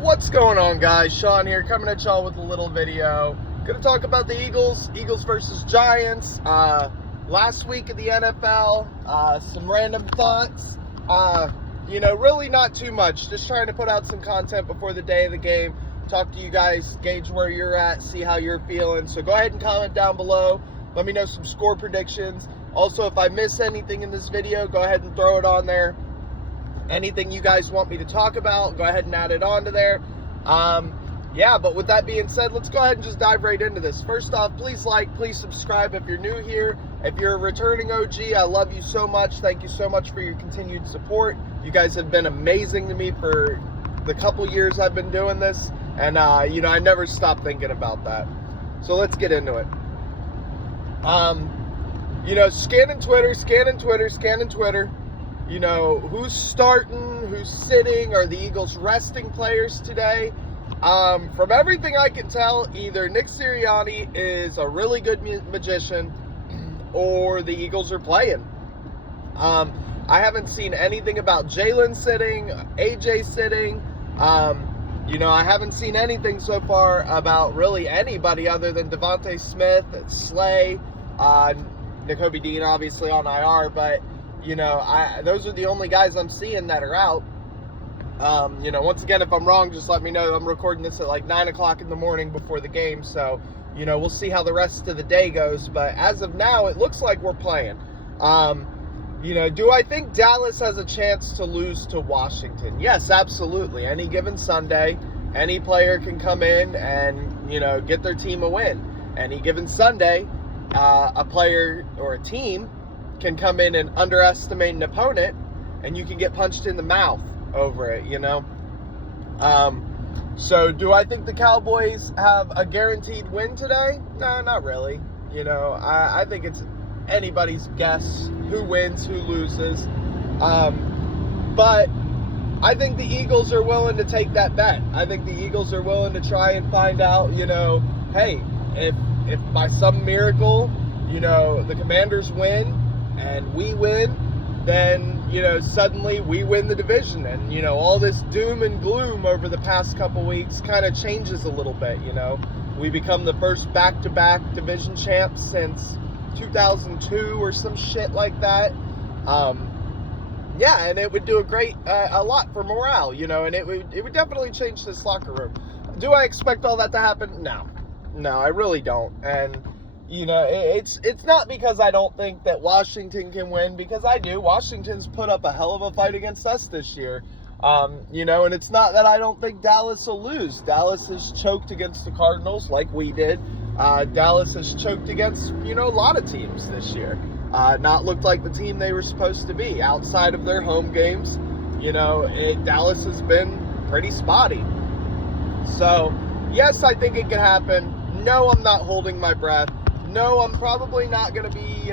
What's going on, guys? Sean here, coming at y'all with a little video. Gonna talk about the Eagles versus Giants. Last week of the NFL, some random thoughts. Really not too much. Just trying to put out some content before the day of the game. Talk to you guys, gauge where you're at, see how you're feeling. So go ahead and comment down below. Let me know some score predictions. Also, if I miss anything in this video, go ahead and throw it on there. Anything you guys want me to talk about, go ahead and add it onto there. But with that being said, let's go ahead and just dive right into this. First off, please like, please subscribe if you're new here. If you're a returning OG, I love you so much. Thank you so much for your continued support. You guys have been amazing to me for the couple years I've been doing this. And, I never stop thinking about that. So let's get into it. Scanning Twitter. Who's starting, who's sitting, are the Eagles resting players today? From everything I can tell, either Nick Sirianni is a really good magician or the Eagles are playing. I haven't seen anything about Jalen sitting, AJ sitting. I haven't seen anything so far about really anybody other than Devontae Smith, Slay, Nakobe Dean obviously on IR, but those are the only guys I'm seeing that are out. Once again, if I'm wrong, just let me know. I'm recording this at like 9 o'clock in the morning before the game, so, we'll see how the rest of the day goes. But as of now, it looks like we're playing. Do I think Dallas has a chance to lose to Washington? Yes, absolutely. Any given Sunday, any player can come in and, get their team a win. Any given Sunday, a player or a team can come in and underestimate an opponent, and you can get punched in the mouth over it, So do I think the Cowboys have a guaranteed win today? No, not really. I think it's anybody's guess who wins, who loses. But I think the Eagles are willing to take that bet. I think the Eagles are willing to try and find out, hey, if by some miracle, the Commanders win, and we win, then, suddenly we win the division. And, all this doom and gloom over the past couple weeks kind of changes a little bit, We become the first back-to-back division champs since 2002 or some shit like that. And it would do a lot for morale, and it would definitely change this locker room. Do I expect all that to happen? No, I really don't. And it's not because I don't think that Washington can win, because I do. Washington's put up a hell of a fight against us this year. And it's not that I don't think Dallas will lose. Dallas has choked against the Cardinals like we did. Dallas has choked against, a lot of teams this year. Not looked like the team they were supposed to be. Outside of their home games, Dallas has been pretty spotty. So, yes, I think it could happen. No, I'm not holding my breath. No, I'm probably not going to be,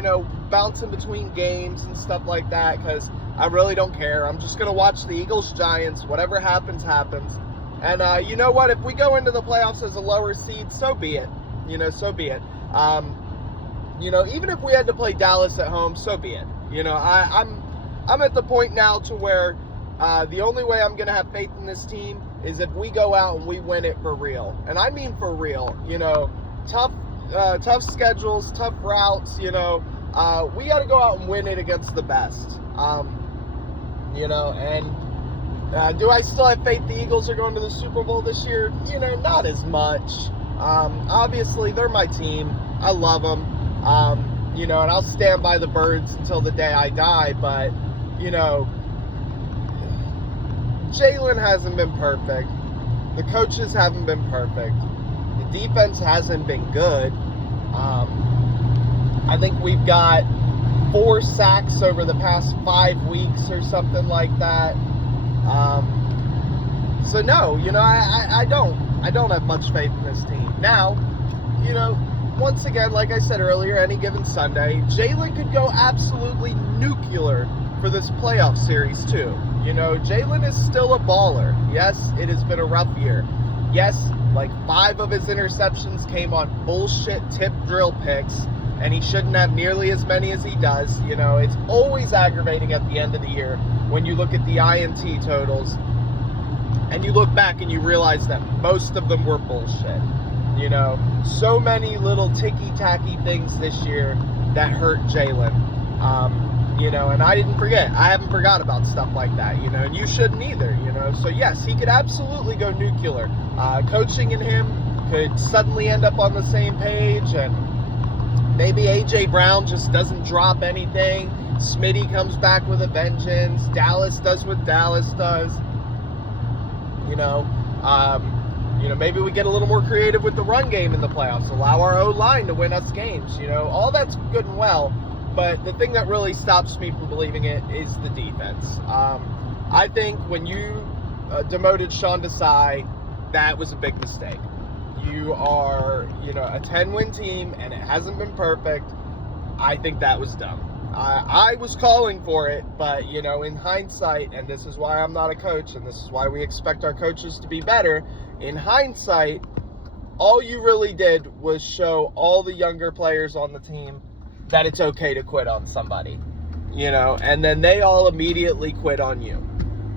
bouncing between games and stuff like that, because I really don't care. I'm just going to watch the Eagles-Giants. Whatever happens, happens. And you know what? If we go into the playoffs as a lower seed, so be it. So be it. Even if we had to play Dallas at home, so be it. I'm at the point now to where the only way I'm going to have faith in this team is if we go out and we win it for real. And I mean for real. Tough schedules, tough routes, we got to go out and win it against the best. Do I still have faith the Eagles are going to the Super Bowl this year? Not as much. Obviously, they're my team. I love them. And I'll stand by the Birds until the day I die, but, Jalen hasn't been perfect. The coaches haven't been perfect. The defense hasn't been good. I think we've got 4 sacks over the past 5 weeks or something like that. So no, I don't have much faith in this team. Now, once again, like I said earlier, any given Sunday, Jalen could go absolutely nuclear for this playoff series too. Jalen is still a baller. Yes, it has been a rough year. Yes, like 5 of his interceptions came on bullshit tip drill picks, and he shouldn't have nearly as many as he does. It's always aggravating at the end of the year when you look at the INT totals And you look back and you realize that most of them were bullshit. You know, so many little ticky-tacky things this year that hurt Jalen. You know, and I didn't forget. I haven't forgot about stuff like that, you know, and you shouldn't either, you know. So, yes, he could absolutely go nuclear. Coaching in him could suddenly end up on the same page, and maybe A.J. Brown just doesn't drop anything. Smitty comes back with a vengeance. Dallas does what Dallas does. You know, maybe we get a little more creative with the run game in the playoffs. Allow our O-line to win us games. You know, all that's good and well. But the thing that really stops me from believing it is the defense. I think when you demoted Sean Desai, that was a big mistake. You are, you know, a 10-win team, and it hasn't been perfect. I think that was dumb. I was calling for it, but, you know, in hindsight, and this is why I'm not a coach, and this is why we expect our coaches to be better, in hindsight, all you really did was show all the younger players on the team that it's okay to quit on somebody, you know, and then they all immediately quit on you.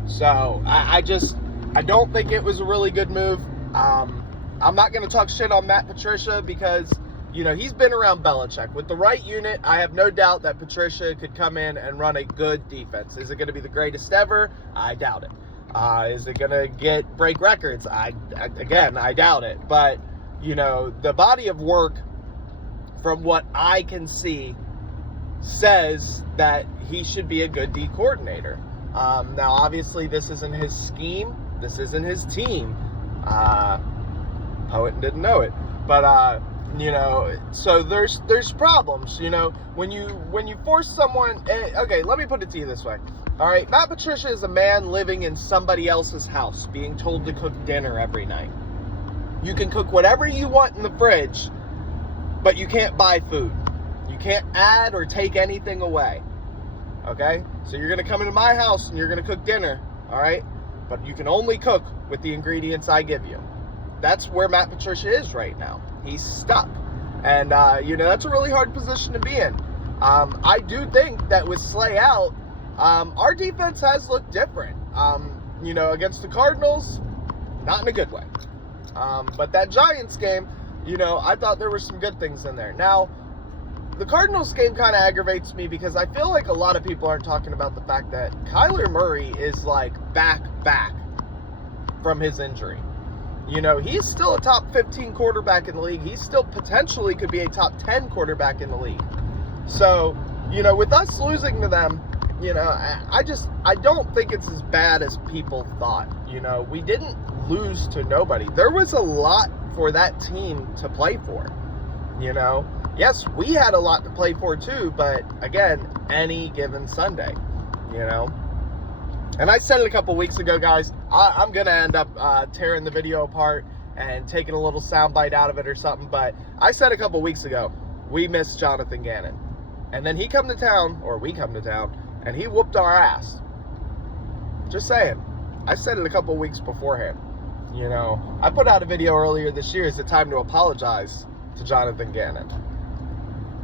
So I don't think it was a really good move. I'm not going to talk shit on Matt Patricia because, you know, he's been around Belichick. With the right unit, I have no doubt that Patricia could come in and run a good defense. Is it going to be the greatest ever? I doubt it. Is it going to break records? I doubt it. But, you know, the body of work, from what I can see, says that he should be a good D coordinator. Now, obviously, this isn't his scheme. This isn't his team. Poet didn't know it. But, you know, so there's problems, you know, when you force someone. Okay, let me put it to you this way. All right, Matt Patricia is a man living in somebody else's house, being told to cook dinner every night. You can cook whatever you want in the fridge, but you can't buy food. You can't add or take anything away. Okay? So you're going to come into my house and you're going to cook dinner, all right? But you can only cook with the ingredients I give you. That's where Matt Patricia is right now. He's stuck. And, you know, that's a really hard position to be in. I do think that with Slay out, our defense has looked different. You know, against the Cardinals, not in a good way. But that Giants game, you know, I thought there were some good things in there. Now, the Cardinals game kind of aggravates me because I feel like a lot of people aren't talking about the fact that Kyler Murray is like back from his injury. You know, he's still a top 15 quarterback in the league. He still potentially could be a top 10 quarterback in the league. So, you know, with us losing to them, you know, I don't think it's as bad as people thought. You know, we didn't lose to nobody. There was a lot for that team to play for, you know. Yes, we had a lot to play for too, but again, any given Sunday, you know. And I said it a couple weeks ago, guys, I'm going to end up tearing the video apart and taking a little soundbite out of it or something, but I said a couple weeks ago, we missed Jonathan Gannon. And then we come to town, and he whooped our ass. Just saying. I said it a couple weeks beforehand. You know, I put out a video earlier this year. Is it time to apologize to Jonathan Gannon?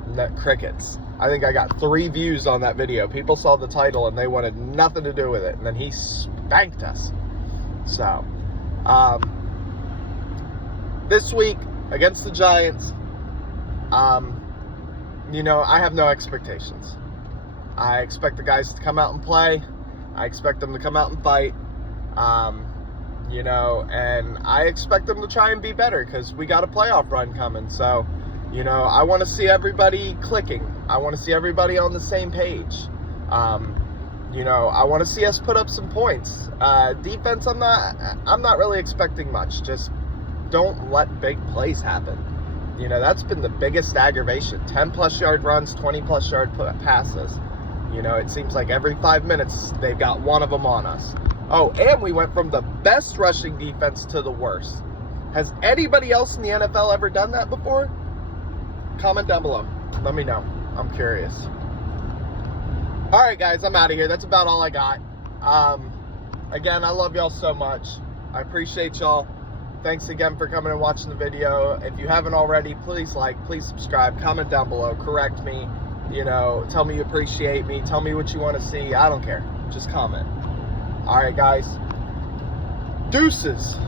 Net crickets. I think I got 3 views on that video. People saw the title and they wanted nothing to do with it. And then he spanked us. So, this week against the Giants, you know, I have no expectations. I expect the guys to come out and play. I expect them to come out and fight. You know, and I expect them to try and be better because we got a playoff run coming. So, you know, I want to see everybody clicking. I want to see everybody on the same page. You know, I want to see us put up some points. Defense, I'm not really expecting much. Just don't let big plays happen. You know, that's been the biggest aggravation. 10-plus yard runs, 20-plus yard passes. You know, it seems like every 5 minutes they've got one of them on us. Oh, and we went from the best rushing defense to the worst. Has anybody else in the NFL ever done that before? Comment down below. Let me know. I'm curious. All right, guys, I'm out of here. That's about all I got. Again, I love y'all so much. I appreciate y'all. Thanks again for coming and watching the video. If you haven't already, please like, please subscribe, comment down below, correct me, you know, tell me you appreciate me, tell me what you want to see. I don't care. Just comment. All right, guys. Deuces.